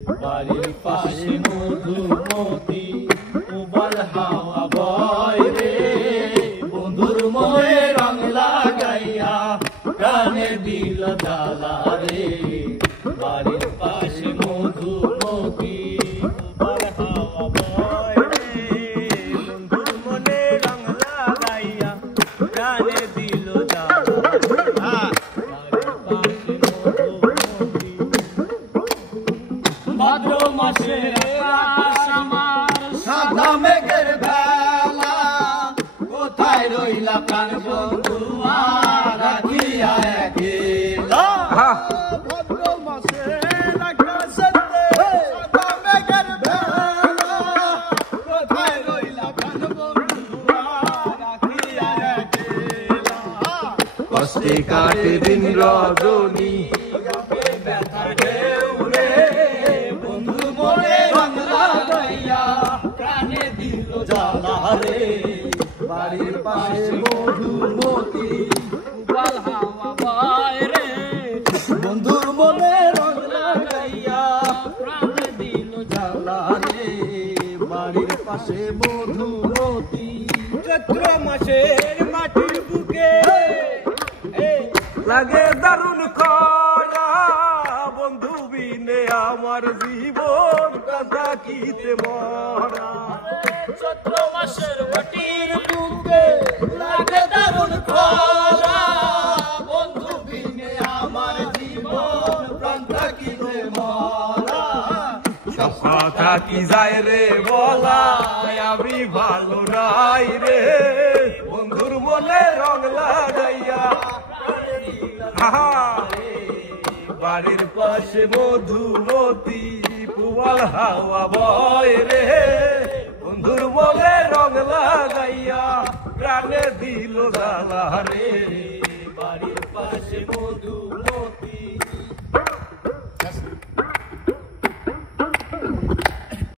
বাড়ির পাশে মধুমতি উবাল হাওয়া বয় রে, বন্ধুর মনে রং লাগাইয়া প্রাণে দিল জ্বালা রে। বাড়ির পাশে মধুমতি উবাল হাওয়া বয় রে, বন্ধুর মনে রং লাগাইয়া প্রাণে দিল জ্বালা। ভাদ্র মাসে সাদা মেঘের বেলা, কোথায় রইলা প্রাণ বন্ধু রাখিয়া একলা। ভাদ্র মাসে সাদা মেঘের বেলা, কোথায় রইলা প্রাণ বন্ধু রাখিয়া একলা। কষ্টে কাটে দিন রজনী ব্যথার ঢেউ রে, বন্ধু মনে রং লাগাইয়া প্রাণে দিল জ্বালা রে। বাড়ির পাশে মধুমতি উবাল হাওয়া বয় রে, বন্ধুর মনে রং লাগাইয়া প্রাণে দিল জ্বালা রে। বাড়ির পাশে মধুমতি চৈত্র মাসের মাটির বুকে লাগে দারুণ খরা, বন্ধু বিনে আমার জীবন কাঁদাকিতে মরা। চৈত্র মাসের মাটির বুকে লাগে দারুণ খরা, বন্ধু বিনে আমার জীবন কাঁদাকিতে মরা। সব কথা কি যায় রে বলা, আমি ভালো নাই রে, বন্ধুর মনে রং লাগাইয়া। বাড়ির পাশে মধুমতি উবাল হাওয়া বয় রে, বন্ধুর মনে রং লাগাইয়া প্রাণে দিল জ্বালা রে। বাড়ির পাশে মধুমতি